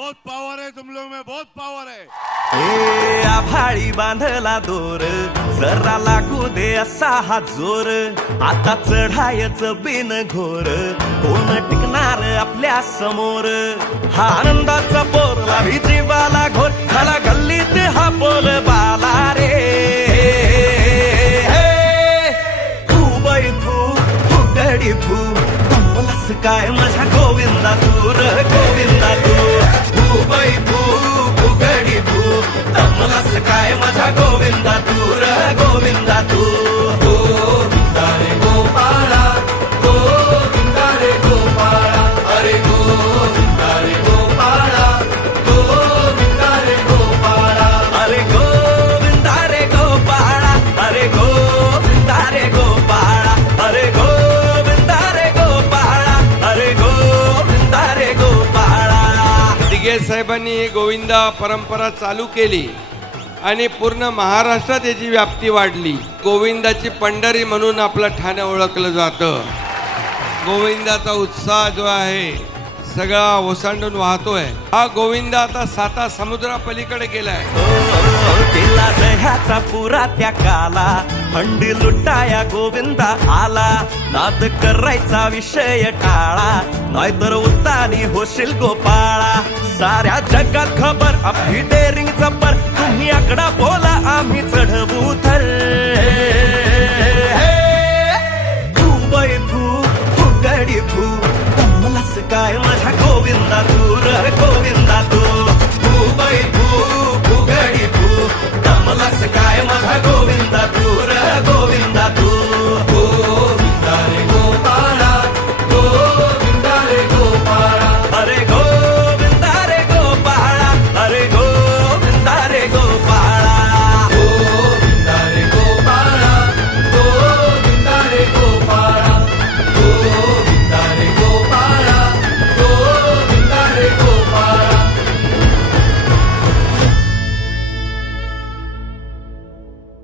बहुत पावर है तुम लोग में बहुत पावर है। ए आभाळी बांधला दोर जरा लागू दे असा हा जोर. आता चढायच बिन घोर कोण टिकणार आपल्यासमोर? हा आनंदाचा पोरला भी जीवाला घोर झाला गल्लीत हा बोल बाला रे. तू बाई तू तू काय माझ्या गोविंदा तू र गोविंदा तू गोविंदा गोविंदा तू. गोविंदा रे गोपाळा. गोविंदा रे गोपाळा. अरे गोविंदा रे गोपाळा. गोविंदा रे गोपाळा. अरे गोविंदा रे गोपाळा. अरे गोविंदा रे गोपाळा. अरे गोविंदा रे गोपाळा. अरे गोविंदा रे गोपाळा. दिगे साहेबांनी गोविंदा परंपरा चालू केली. आणि पूर्ण महाराष्ट्रात याची व्याप्ती वाढली. गोविंदाची पंढरी म्हणून आपलं ठाणे ओळखलं जातं. गोविंदाचा उत्साह जो आहे सगळा ओसांडून वाहतोय. हा गोविंद आता साता समुद्रापलीकडे गेलाय. हो, हो, हो, पुरा त्या काला. हंडी लुटाया गोविंदा आला. नाद करायचा विषय टाळा. नाहीतर उत्तानी होशील गोपाळा. साऱ्या जगात खबर आपली डेअरिंग जबर. तुम्ही आकडा बोला आम्ही चढवू